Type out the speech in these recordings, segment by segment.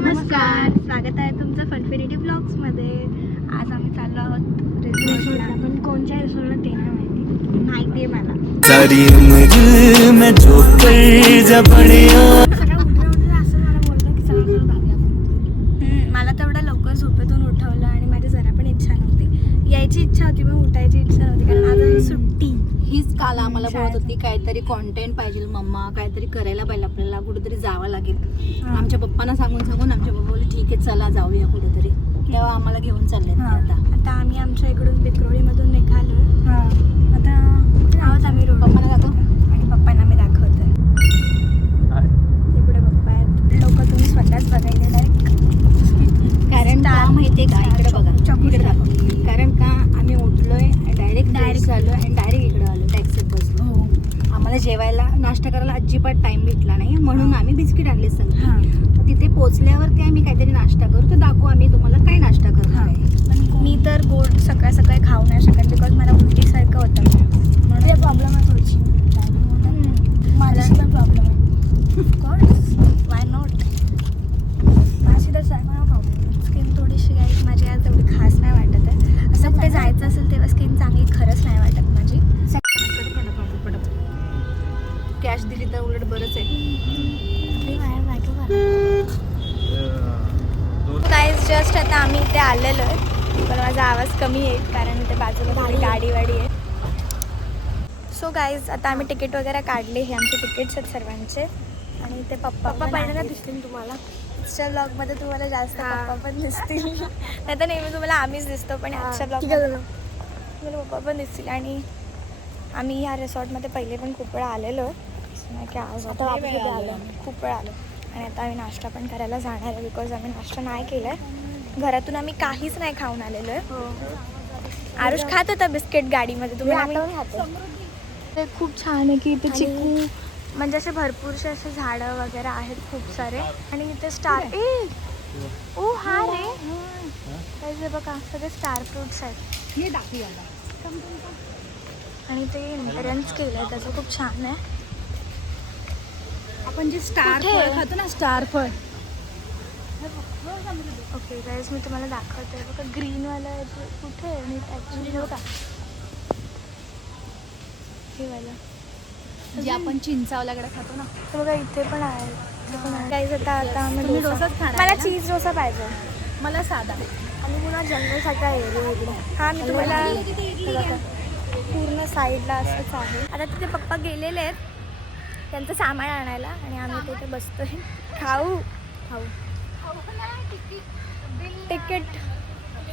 नमस्कार, स्वागत आहे तुमचं फनफिनिटी ब्लॉग्समध्ये. आज आम्ही चाललो आहोत रिसॉर्टला, पण कोणत्या रिसॉर्टला ते नाही माहिती आहे मला. सारी उम्र मैं जो कर जबड़िया सगळं उठलं असं मला बोललं की चला चला जाऊया आपण. मला तेवढं लवकर झोपेतून उठवलं आणि माझी जरा पण इच्छा नव्हती. यायची इच्छा होती पण उठायची इच्छा नव्हती कारण आज आहे सुट्टी. हीच काल आम्हाला बोलत होती काहीतरी कॉन्टेंट पाहिजे मम्मा, काहीतरी करायला पाहिजे आपल्याला, कुठेतरी जावं लागेल. आमच्या पप्पांना सांगून आमच्या पप्पा बोलले ठीक आहे चला जाऊया कुठेतरी. तेव्हा आम्हाला घेऊन चालले आता आम्ही आमच्या इकडून विक्रोळीमधून निघालो. आता आहोत आम्ही रोड. पप्पांना दाखव आणि पप्पांना मी दाखवते. इकडे पप्पा आहेत. लोक तुम्ही स्वतःच बघायला डायरेक्ट. कारण का माहितीये का, इकडे बघा इकडे दाखव. कारण का आम्ही उठलोय डायरेक्ट आलो आणि डायरेक्ट इकडे आलो, टॅक्सीत बसलो. आम्हाला जेवायला नाश्ता करायला अजिबात टाइम भेटला नाही म्हणून आम्ही बिस्किट आणले सगळे. तिथे पोहोचल्यावरती आम्ही काहीतरी नाश्ता करू, तर दाखवू आम्ही तुम्हाला काय नाश्ता करणार आहे. मी तर गोड सकाळ सकाळी खाऊ नाही शकत बिकॉज मला उलटीसारखं होतं म्हणून प्रॉब्लेम आहे थोडीशी. माझ्याशी पण प्रॉब्लेम आहे ऑफकोर्स, वाय नॉट. माझी तर मला प्रॉब्लेम. स्किन थोडीशी काही माझी आज एवढी खास नाही वाटत आहे. असं कुठे जायचं असेल तेव्हा स्किन चांगली खरंच नाही वाटत माझी. कॅश दिली तर उलट बरंच आहे. गाईज जस्ट आता आम्ही इथे आलेलो आहे, पण माझा आवाज कमी येईल कारण इथे बाजूला थोडी गाडी आहे. सो गाईज आता आम्ही तिकीट वगैरे काढले. हे आमचे तिकीट्स आहेत सर्वांचे. आणि इथे पप्पा पहिल्यांदा दिसतील तुम्हाला. आजच्या ब्लॉगमध्ये तुम्हाला जास्त पप्पा पण दिसतील. नाही तर नेहमी तुम्हाला आम्हीच दिसतो, पण आजच्या ब्लॉगमध्ये तुम्हाला पप्पा पण दिसतील. आणि आम्ही ह्या रिसॉर्टमध्ये पहिले पण खूप वेळा आलेलो आहे, नाही की आज आलो खूप वेळा आलो. आणि आता आम्ही नाश्ता पण करायला जाणार आहे बिकॉज आम्ही नाश्ता नाही केला आहे. घरातून आम्ही काहीच नाही खाऊन आलेलो आहे. आरुष खात होता बिस्किट गाडीमध्ये. तुम्ही खूप छान आहे की इथे चिकू म्हणजे असे भरपूरसे असे झाडं वगैरे आहेत खूप सारे. आणि इथे स्टार ओ हा रे बघा सगळे स्टार फ्रूट्स आहेत. आणि ते एन्ट्रन्स केलं आहे त्याचं खूप छान आहे. आपण जे स्टार फळ खातो ना, स्टार फळ. ओके गाईज मी तुम्हाला दाखवते. बघा ग्रीनवाला आहे ते कुठे आहे. आणि ॲक्च्युली हे बघा हे वाला जे आपण चिंचावल्याकडे खातो ना, ते बघा इथे पण आहे. गाईज आता आम्ही तुम्ही डोसाच खाणार मला ना? चीज डोसा पाहिजे. मला साधा. आणि पुन्हा जंगल सगळा एरिया इकडे. हां मी तुम्हाला पूर्ण साईडला असंच आहे. आता तिथे पप्पा गेलेले आहेत त्यांचं सामान आणायला आणि आम्ही तिथे बसतोय. खाऊ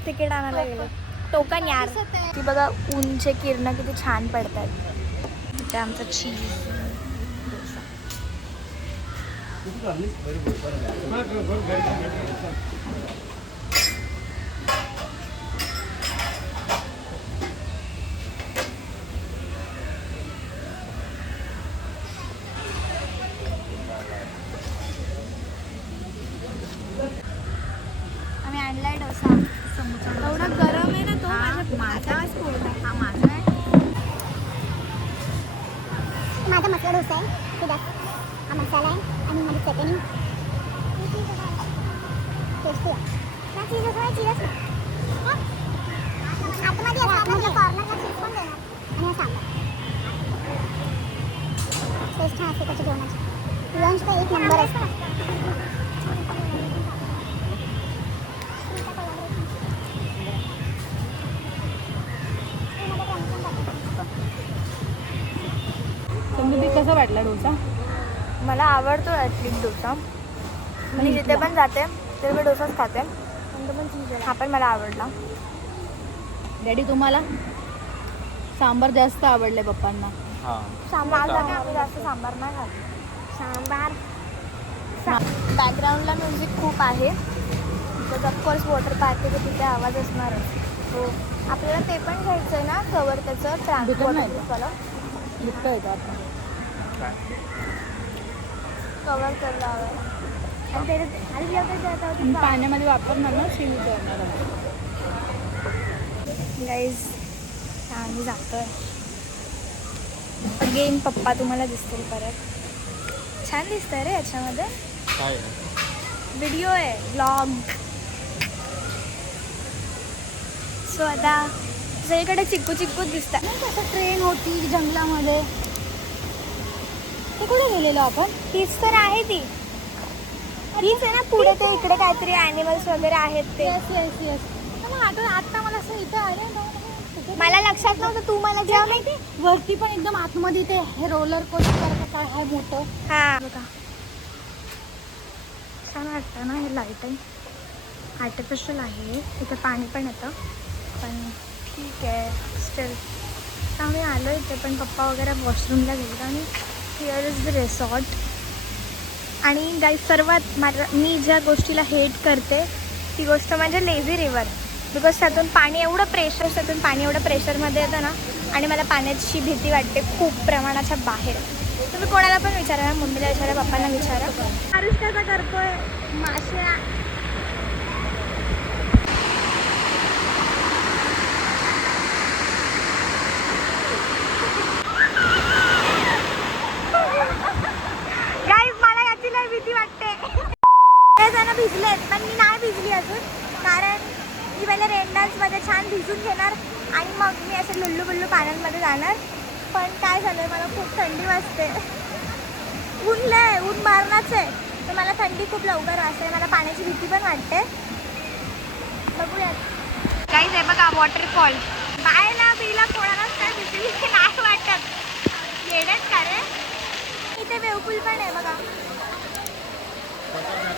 तिकीट आणायला गेलो. टोकन यार. ती बघा ऊनचे किरण किती छान पडतात. इथे आमचा चीज डोसा. आम्ही आणलाय डोसा. एवढा गरम आहे ना तो. माझा मसाला डोसा आहे. ठीक आहे, हा मसाला आहे आणि माझी चटणी टेस्टी आहे. ना चीज डोसा आहे, चीजच आतमध्ये कॉर्नरला चीज पण देणार. आणि हा सांबार टेस्ट छान असते त्याची जेवणाची. लंच तर एक नंबर असतं. तुम्ही कसा वाटला डोसा? मला आवडतो ॲटलीस्ट डोसा. मी जिथे पण जाते तर मी डोसाच खाते. हा पण मला आवडला. डॅडी तुम्हाला सांबार जास्त आवडले पप्पांना. सांबार जास्त सांबार नाही खात. सांबार बॅकग्राऊंडला म्युझिक खूप आहे बिकॉज ऑफकोर्स वॉटर पार्क आहे तर तिथे आवाज असणारच. हो आपल्याला ते पण घ्यायचं आहे ना कवर त्याचं ट्रान्सपोर्टवालं दुःख येतो आपण कवर करला हवं. आणि ते खाली पाण्यामध्ये वापरणार ना शिव करणार. गाईज आम्ही जातोय. अगेन पप्पा तुम्हाला दिसतील परत. छान दिसतंय रे याच्यामध्ये. व्हिडिओ आहे ब्लॉग. सो आता सगळीकडे चिक्कू चिक्कूच दिसतात. कसं ट्रेन होती जंगलामध्ये, ते कुठे गेलेलो आपण? तीच तर आहे ती. हीच आहे ना पुढे ते इकडे काहीतरी ॲनिमल्स वगैरे आहेत ते. Yes yes yes. मग आता मला असं इथं आले ना, मला लक्षात नव्हतं, तू मला जेव्हा माहिती. वरती पण एकदम आतमध्ये ते हे रोलर कोस्टर काय आहे मोठं. हां बघा छान वाटतं ना. हे लाईटिंग आर्टिफिशियल आहे. इथे पाणी पण येतं पण ठीक आहे स्टिल. तर आम्ही आलो इथे पण पप्पा वगैरे वॉशरूमला गेलो आणि हिअर इज द रिसॉर्ट. आणि गाईज सर्वात मी ज्या गोष्टीला हेट करते ती गोष्ट म्हणजे लेझी रिवर. बिकॉज त्यातून पाणी एवढं प्रेशरमध्ये येतं ना आणि मला पाण्याची भीती वाटते खूप प्रमाणाच्या बाहेर. तुम्ही कोणाला पण विचारा, मम्मीला विचारा, पप्पांना विचारा. आरुष कसा करतोय मासे. गाईज मला याची लय भीती वाटते. हे जण भिजलेत पण मी नाही भिजली अजून, कारण मी पहिले रेन डान्समध्ये छान भिजून घेणार आणि मग मी असं लुल्लू बुल्लू पाण्यांमध्ये जाणार. पण काय झालं, मला खूप थंडी वाजते. ऊन मारणारच आहे तर मला थंडी खूप लवकर वाजते. मला पाण्याची भीती पण वाटते. बघूयात काहीच आहे बघा वॉटरफॉल. बायला बिला कोणालाच काय भीती नाही वाटत. येण्यात का रे. इथे वेवपूल पण आहे बघा.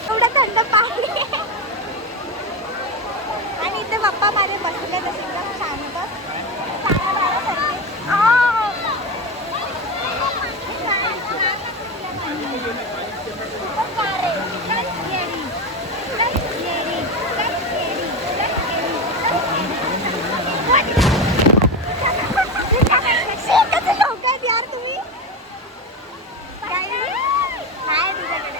एवढं थंड पाणी आणि इथे पप्पा माझे बसले तसे शांत. यार तुम्ही नाही तुझ्याकडे.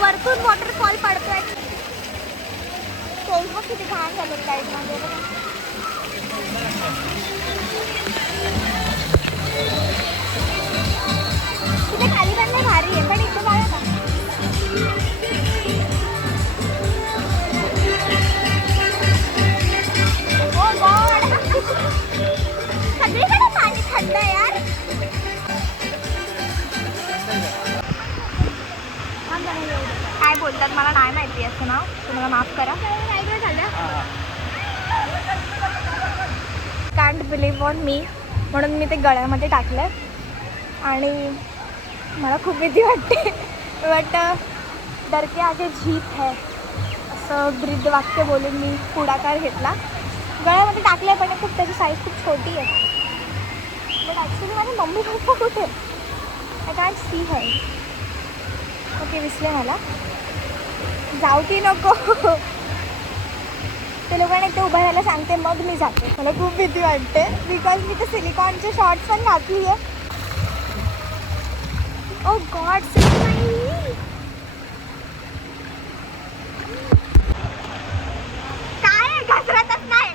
वरतून वॉटरफॉल पडतोय. सोल्स बघ किती घाण झालं लाईटमध्ये. तिथे खाली पण नाही भारी आहे पण इथे बघा का. ओ गॉड सगळीकडे पाणी थंड आहे यार. काय बोलतात मला नाही माहिती असं नाव, तुम्हाला माफ करा. कांट बिलीव्ह ऑन मी म्हणून मी ते गळ्यामध्ये टाकलं आणि मला खूप भीती वाटते. बट डर के आगे जीत है असं ब्रीद वाक्य बोलून मी पुढाकार घेतला. गळ्यामध्ये टाकलं पण खूप त्याची साईज खूप छोटी आहे. बट ॲक्च्युली माझी मम्मी पप्पा कुठे, I can't see her. Okay विसले मला. जाऊ की नको ते लोकांना इथे उभं राहायला सांगते मग मी जाते. मला खूप भीती वाटते बिकॉज मी ते सिलिकॉनचे शॉर्ट्स पण घातली आहे. ओ गॉड काय घसरतच नाही.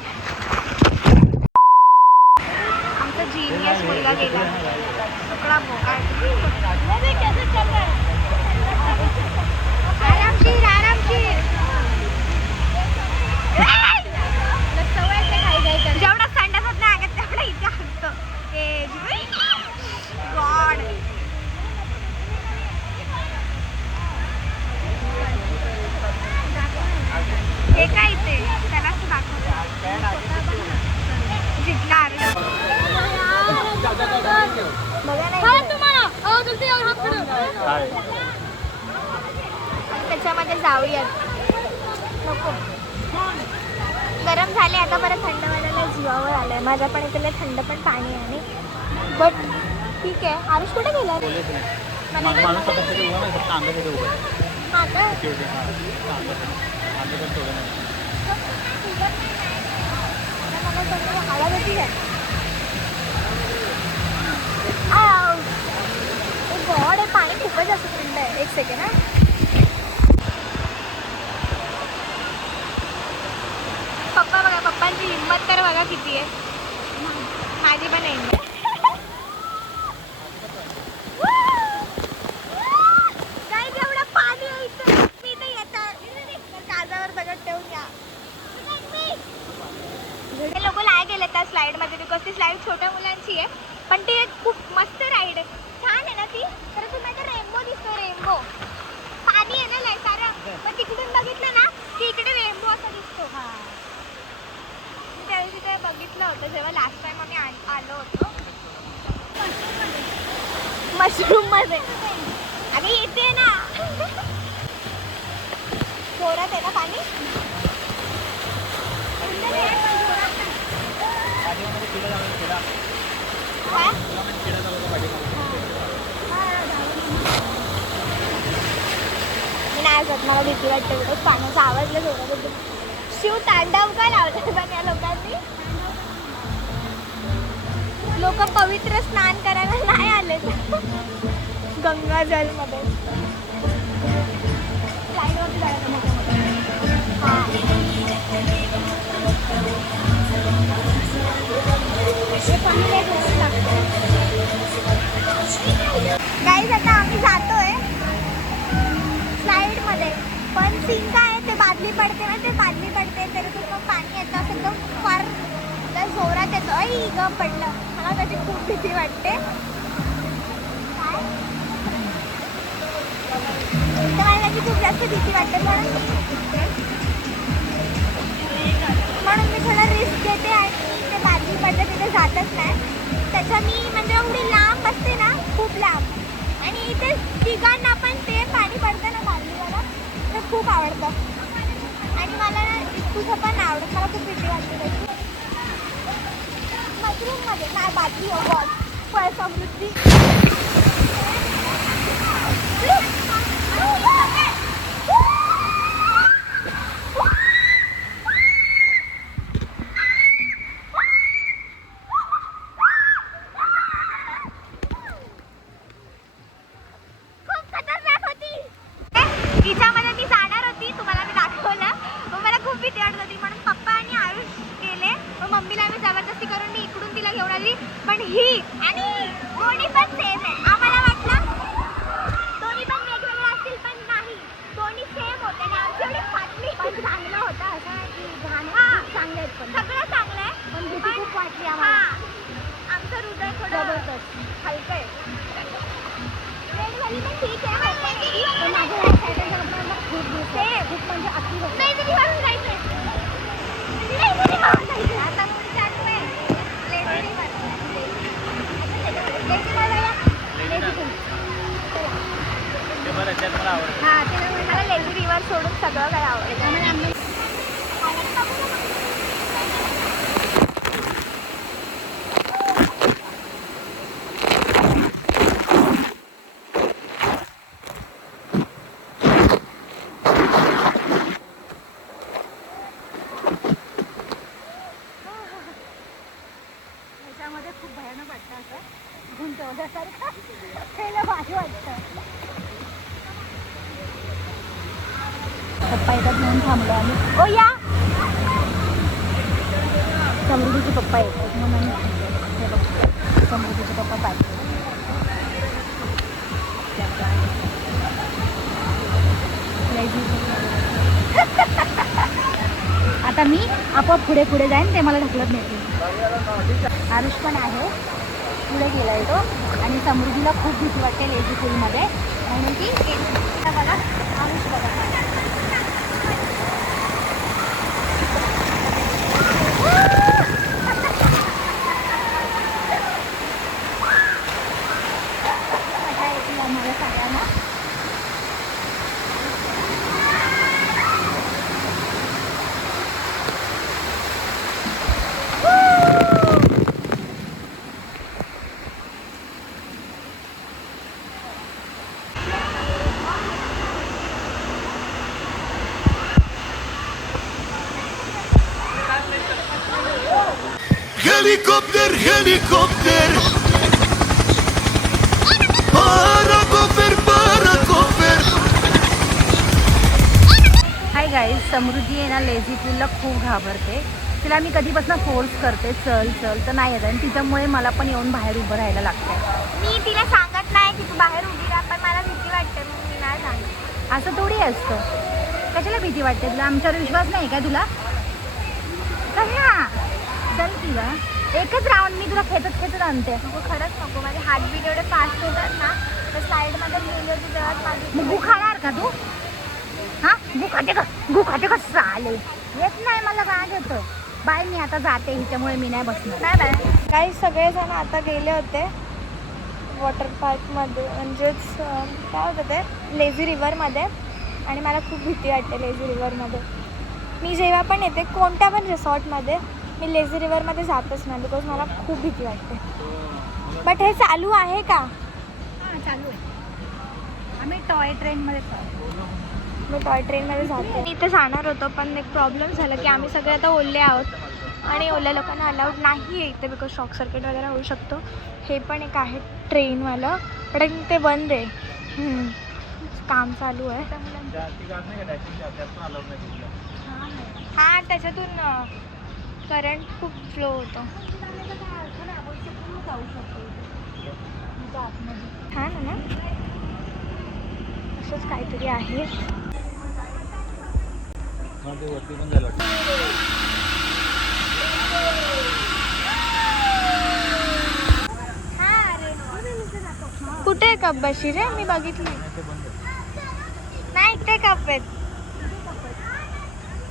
आमचा जीनियस मुलगा गेला सगळा भोगा. आरामशीर आरामशीर. जेवढा संडासात नाही आगत तेवढा इथे असतं. गॉड त्याच्यामध्ये जाऊयात. नको गरम झाले आता परत थंड व्हायला जीवावर आलंय. माझ्या पण इथे थंड पण पाणी आहे आणि बट ठीक आहे. आरुष कुठे गेला? मला हा का आवाज होती काय? गॉड आहे पाणी खूपच जास्त थंड आहे. एक सेकंड हा. पप्पा बघा पप्पांची हिंमत तर बघा किती आहे. माझी पण आहे. काय एवढं पाणी आहे इथं. मी नाही येत काजावर दगड ठेवून या. हे लोक नाही गेले त्या स्लाइड मध्ये बिकॉज ती स्लाइड छोट्या मुलांची आहे. पण ती एक खूप मस्त राईड आहे. छान आहे ना ती. तर तुम्ही रेनबो दिसतो. रेनबो पाणी आहे ना लय सारं. पण तिकडून बघितलं ना की इकडे रेनबो असा दिसतो. मी त्यावेळी ते बघितलं होतं जेव्हा लास्ट टाइम आम्ही आलो होतो. मशरूम मध्ये अगं येते ना. जोरात आहे ना पाणी. मी नाही जात. मला भीती वाटते. बिकॉज पाण्याचा आवाज लय जोरात होतो. शिव तांडव का लावलं पण या लोकांनी. लोक पवित्र स्नान करायला नाही आले गंगाजल मध्ये. स्लाईडवरती जायचं गाईज. आता आम्ही जातोय स्लाईड मध्ये. पण सीन काय आहे ते बादली पडते ना. ते बादली पडते त्याच्यातून मग पाणी येतं असं एकदम फार जोरात येतं. आई ग पडलं. मला त्याची खूप भीती वाटते. मला त्याची खूप जास्त भीती वाटते. म्हणून मी थोडा रिस्क घेते आणि ते बादली पडते तिथे जातच नाही. त्याच्या मी म्हणजे एवढी लांब असते ना खूप लांब. आणि इथे तिघांना पण ते पाणी पडतं ना बादलीवाला ते खूप आवडतं. आणि मला ना तुझं पण आवडत. मला खूप भीती वाटते त्याची. मशरूममध्ये नाही बादली हो गॉड फळ समृद्धी. हिच्यामध्ये ती जाणार होती. तुम्हाला मी दाखवलं. मग मला खूप भीती वाटत होती म्हणून पप्पा आणि आयुष गेले. मग मम्मीला मी जबरदस्ती करून मी इकडून तिला घेऊन आली. पण ही आणि दोन्ही पण सेम आहे. आम्हाला वाटलं दोन्ही पण वेगवेगळे असतील पण नाही. दोन्ही सेम होते आणि आमची एवढी फाटली. पण चांगलं होतं असं नाही की गाणं चांगले आहेत. पण सगळं चांगलं आहे. पण भीती खूप वाटली आम्हाला. आमचं हृदय थोडं जबरदस्त हलकं आहे. ट्रेनवाली पण ठीक आहे. पण माझ्या खूप म्हणजे अति नाही तुम्ही वाढून जायचंय. आता थोडी चालू आहे मला लेझी रिव्हर सोडून सगळं काय आवडतं. खूप भयानक वाटतं असं गुंतवल्यासारखं. खेळलं भारी वाटतं. पप्पा येतात म्हणून थांबलो आम्ही. ओ या समृद्धीचे पप्पा येतात म्हणून समृद्धीचे पप्पा पाहिजे. आता मी आपोआप पुढे पुढे जाईन. ते मला ढकलत नाही. आरुष पण आहे पुढे गेलाय तो. आणि समृद्धीला खूप भीती वाटते लेझी पूलमध्ये म्हणून ती बघा आरुष बघा. मजा येते आम्हाला सगळ्यांना. हेलिकॉप्टर हेलिकॉप्टर पाराकॉप्टर पाराकॉप्टर. हाय गाईज, समृद्धी आहे ना लेझी पूलला खूप घाबरते. तिला मी कधीपासून फोर्स करते चल चल तर नाही येत आणि तिच्यामुळे मला पण येऊन बाहेर उभं राहायला लागतंय. मी तिला सांगत नाही की तू बाहेर उभी राहा, पण मला भीती वाटते म्हणून मी नाही सांगत. असं थोडी असतं. कशाला भीती वाटते तुला? आमच्यावर विश्वास नाही का तुला? चल ना, चल तुला एकच राऊंड मी तुला खेचत खेचत आणते. नको, खरंच नको. माझे हात बीट एवढे फास्ट होतात ना, तर साईडमध्ये गेली होती तेव्हा माझी. मग गु खाणार का तू? हां, गु खाते का चालेल. येत नाही मला राग येतं. बाय, मी आता जाते, हिच्यामुळे मी नाही बसणार. नाही बाय. काही सगळेजण आता गेले होते वॉटर पार्कमध्ये, म्हणजेच काय होतं ते लेझी रिव्हरमध्ये. आणि मला खूप भीती वाटते लेझी रिव्हरमध्ये. मी जेव्हा पण येते कोणत्या पण रिसॉर्टमध्ये, मी लेझी रिव्हरमध्ये जातच नाही, बिकॉज मला खूप भीती वाटते. बट हे चालू आहे का? हां, चालू आहे. आम्ही टॉय ट्रेनमध्ये मी टॉय ट्रेनमध्ये जाते. मी इथे जाणार होतो, पण एक प्रॉब्लेम झाला की आम्ही सगळे आता ओले आहोत आणि ओल्या लोकांना अलाउड नाही आहे इथे, बिकॉज शॉक सर्किट वगैरे होऊ शकतो. हे पण एक आहे ट्रेनवालं, पण ते बंद आहे. काम चालू आहे. हां, त्याच्यातून करंट खूप फ्लो होतो. छान आहे ना, असंच काहीतरी आहे. कुठे आहे कप बशी रे? मी बघितली नाही. इथे कप आहेत.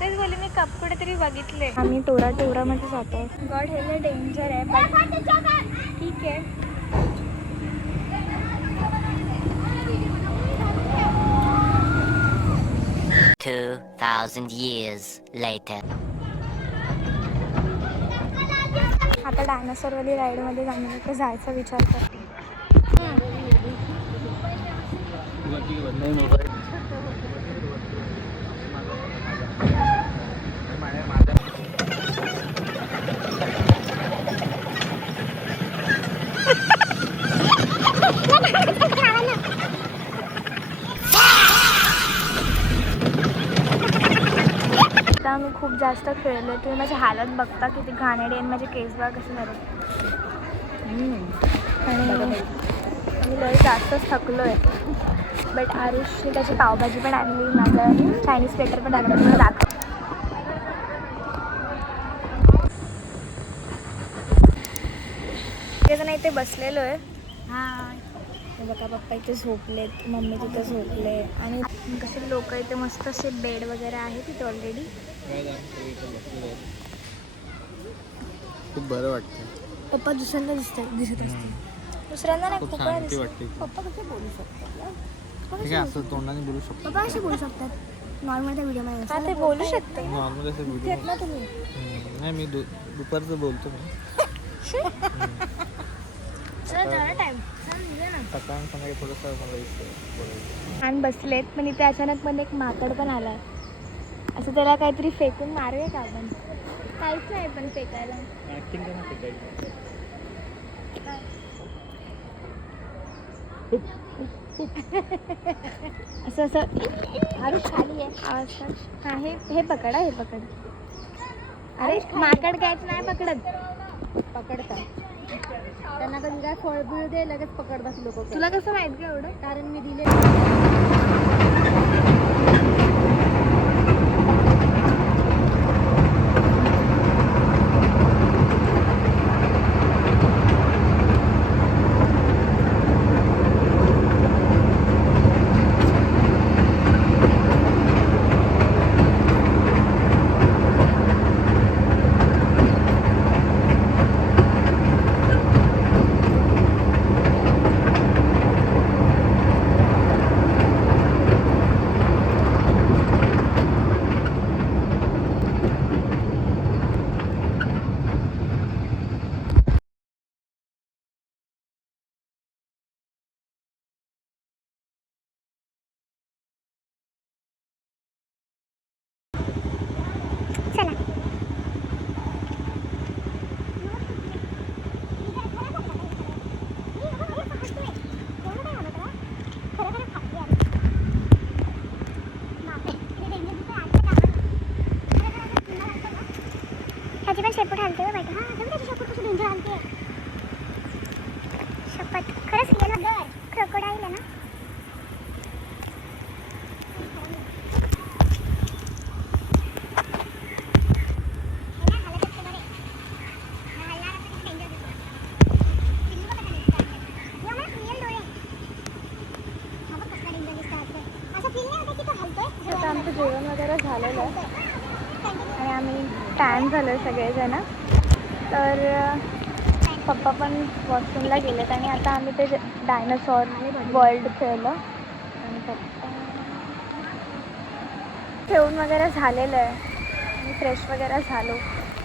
तेच बोलले मी, कप कुठेतरी बघितले. आम्ही टोरा मध्ये जातो. गॉड, हे डेंजर आहे, पण ठीक आहे. 2,000 years later. आता डायनासोरवाली राईडमध्ये जाण्यासाठी जायचा विचार करते. मी खूप जास्त खेळले. तुम्ही माझी हालत बघता किती घाणेडी आणि माझे केस बघा कसे झाले. आणि मी लय जास्तच थकलो आहे. बट आरुषने त्याची पावभाजी पण आणली, माझं चायनीज प्लेटर पण आणलं. मला दाखव. सगळेजण इथे बसलेलो आहे. हां, बघा पप्पा इथे झोपलेत, मम्मी तिथे झोपले आणि कसे लोक इथे मस्त असे बेड वगैरे आहे तिथे ऑलरेडी. खूप बरं वाटतं. पप्पा दुसऱ्यांदा दिसत असते. दुसऱ्यांदा नाही, खूप पप्पा शांती वाटते. पप्पा कसे बोलू शकतात? ठीक आहे, असं तोंडाने बोलू शकतो. पप्पा कसे बोलू शकतात नॉर्मल त्या व्हिडिओमध्ये? हां, ते बोलू शकते नॉर्मल असं व्हिडिओ ना तुम्ही. नाही, मी दुपारचं बोलतो मी. टाइम सकाळ संध्याकाळी थोडंसं मला बोलायचं. छान बसलेत, पण इथे अचानक मध्ये एक माकड पण आलाय. असं त्याला काहीतरी फेकून मारूया का आपण? काहीच नाही पण फेकायला. ॲक्टिंग करणं फेकायचं. असं असं अरे खाली आहे आवाज. हां, हे पकड. हे पकड. अरे माकड काहीच नाही पकडत. पकडतात. त्यांना कधी काय फळ बिळ दे, लगेच पकडतात लोक. तुला कसं माहित का एवढं? कारण मी दिले. शेपूट हलते हो बेटा. हां त्याची शेपूट कशी डेंजर हलते. शपथ खरंच रिअल मध्ये क्रोकोडाईल आहे ना. आता आमचं जेवण वगैरे झालेलं आहे आणि आम्ही टॅन झालो आहे सगळेजण. तर पप्पा पण वॉशरूमला गेलेत आणि आता आम्ही ते डायनासॉर वर्ल्ड खेळलं आणि पप्पा खेळून वगैरे झालेलं आहे. आम्ही फ्रेश वगैरे झालो,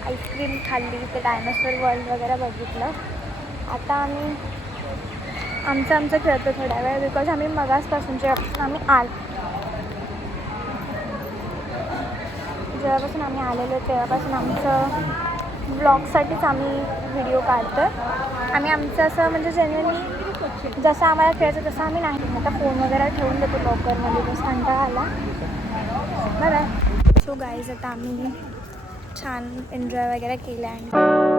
आईस्क्रीम खाल्ली, ते डायनासॉर वर्ल्ड वगैरे बघितलं. आता आम्ही आमचं खेळतो थोड्या वेळ, बिकॉज आम्ही मगासपासून जेव्हापासून आम्ही आलेलो तेव्हापासून आमचं ब्लॉगसाठीच आम्ही व्हिडिओ काढतो आहे. आम्ही आमचं असं म्हणजे जनरली जसं आम्हाला खेळायचं तसं आम्ही नाही. आता फोन वगैरे ठेवून देतो लॉकरमध्ये, बस कंटाळा आला. बरं सो गाईज आता आम्ही छान एन्जॉय वगैरे केलं आणि